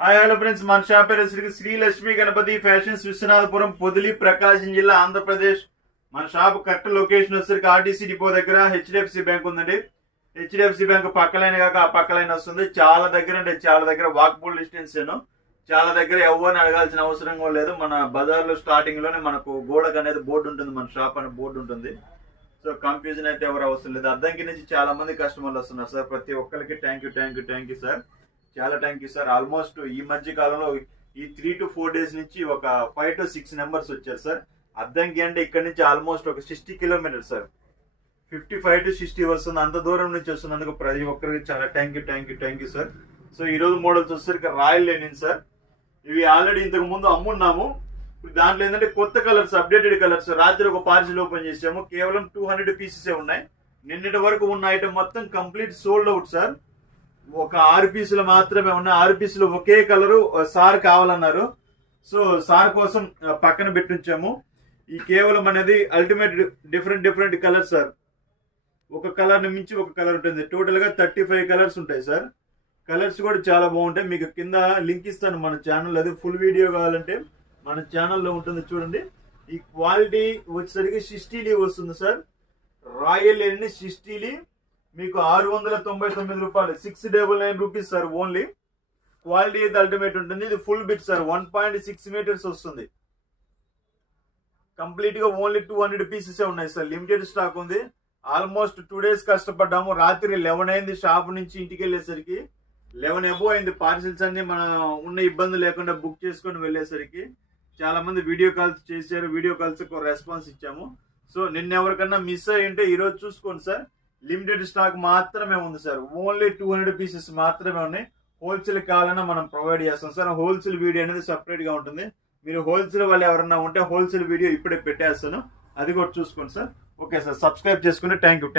Hi hello friends, మన shop పేరు Shri Lakshmi Ganapati fashions, Viswanathapuram, Podili, ప్రకాశం జిల్లా, ఆంధ్రప్రదేశ్. మన షాప్ కరెక్ట్ లొకేషన్ వచ్చేసరికి ఆర్టీసీ డిపో దగ్గర హెచ్డిఎఫ్సి బ్యాంక్ ఉందండి. హెచ్డిఎఫ్సి బ్యాంక్ పక్కలైన కాక ఆ పక్కలైన వస్తుంది. చాలా దగ్గర అంటే చాలా దగ్గర వాకబుల్ డిస్టెన్స్. చాలా దగ్గర ఎవరిని అడగాల్సిన అవసరం కూడా లేదు. మన బజార్లో స్టార్టింగ్ లోనే మనకు గోడకు అనేది బోర్డు ఉంటుంది, మన షాప్ అనే బోర్డు ఉంటుంది. సో కన్ఫ్యూజన్ అయితే ఎవరు అవసరం లేదు. అద్దంకి నుంచి చాలా మంది కస్టమర్లు వస్తున్నారు సార్. ప్రతి ఒక్కరికి థ్యాంక్ యూ సార్. చాలా థ్యాంక్ యూ సార్. ఆల్మోస్ట్ ఈ మధ్య కాలంలో ఈ 3 to 4 days నుంచి ఒక 5 to 6 నెంబర్స్ వచ్చారు సార్. అద్దంకి అంటే ఇక్కడ నుంచి ఆల్మోస్ట్ ఒక 60 కిలోమీటర్స్ సార్. 55 to 60 వస్తుంది. అంత దూరం నుంచి వస్తున్నందుకు ప్రతి ఒక్కరికి చాలా థ్యాంక్ యూ సార్. సో ఈ రోజు మోడల్స్ వచ్చేసరికి రాయల్ లెనిన్ సార్. ఇవి ఆల్రెడీ ఇంతకు ముందు అమ్మున్నాము. దాంట్లో ఏంటంటే కొత్త కలర్స్, అప్డేటెడ్ కలర్స్. రాత్రి ఒక పార్సిల్ ఓపెన్ చేసాము. కేవలం 200 పీసెస్ ఉన్నాయి. నిన్నటి వరకు ఉన్న ఐటమ్ మొత్తం కంప్లీట్ సోల్డ్ అవుట్ సార్. ఒక 6 పీసులు మాత్రమే ఉన్నాయి. 6 పీసులు ఒకే కలరు సార్ కావాలన్నారు. సో సార్ కోసం పక్కన పెట్టించాము. ఈ కేవలం అనేది అల్టిమేట్ డిఫరెంట్ కలర్స్ సార్. ఒక కలర్ ని మించి ఒక కలర్ ఉంటుంది. టోటల్ గా 35 కలర్స్ ఉంటాయి సార్. కలర్స్ కూడా చాలా బాగుంటాయి. మీకు కింద లింక్ ఇస్తాను మన ఛానల్. అది ఫుల్ వీడియో కావాలంటే మన ఛానల్లో ఉంటుంది, చూడండి. ఈ క్వాలిటీ వచ్చేసరికి 60 వస్తుంది సార్. రాయల్ ఎన్ని 60 మీకు 699 రూపాయలు, 699 రూపీస్ సార్ ఓన్లీ. క్వాలిటీ అయితే అల్టిమేట్ ఉంటుంది. ఇది ఫుల్ బిట్ సార్, 1.6 మీటర్స్ వస్తుంది. కంప్లీట్ గా ఓన్లీ 200 పీసెస్ ఉన్నాయి సార్. లిమిటెడ్ స్టాక్ ఉంది. Almost 2 days కష్టపడ్డాము. రాత్రి 11 అయింది షాప్ నుంచి ఇంటికి వెళ్ళేసరికి. 11 అబో అయింది. పార్సిల్స్ అన్ని మన ఉన్న ఇబ్బంది లేకుండా బుక్ చేసుకొని వెళ్ళేసరికి చాలా మంది వీడియో కాల్స్ చేశారు. వీడియో కాల్స్ రెస్పాన్స్ ఇచ్చాము. సో నిన్న ఎవరికన్నా మిస్ అయ్యి ఉంటే ఈ రోజు చూసుకోండి సార్. లిమిటెడ్ స్టాక్ మాత్రమే ఉంది సార్. ఓన్లీ 200 పీసెస్ మాత్రమే ఉన్నాయి. హోల్సేల్ కావాలన్నా మనం ప్రొవైడ్ చేస్తాం సార్. హోల్సేల్ వీడియో అనేది సపరేట్ గా ఉంటుంది. మీరు హోల్సేల్ వాళ్ళు ఎవరన్నా ఉంటే హోల్సేల్ వీడియో ఇప్పుడే పెట్టేస్తాను, అది కూడా చూసుకోండి సార్. ఓకే సార్, సబ్స్క్రైబ్ చేసుకుని థ్యాంక్ యూ.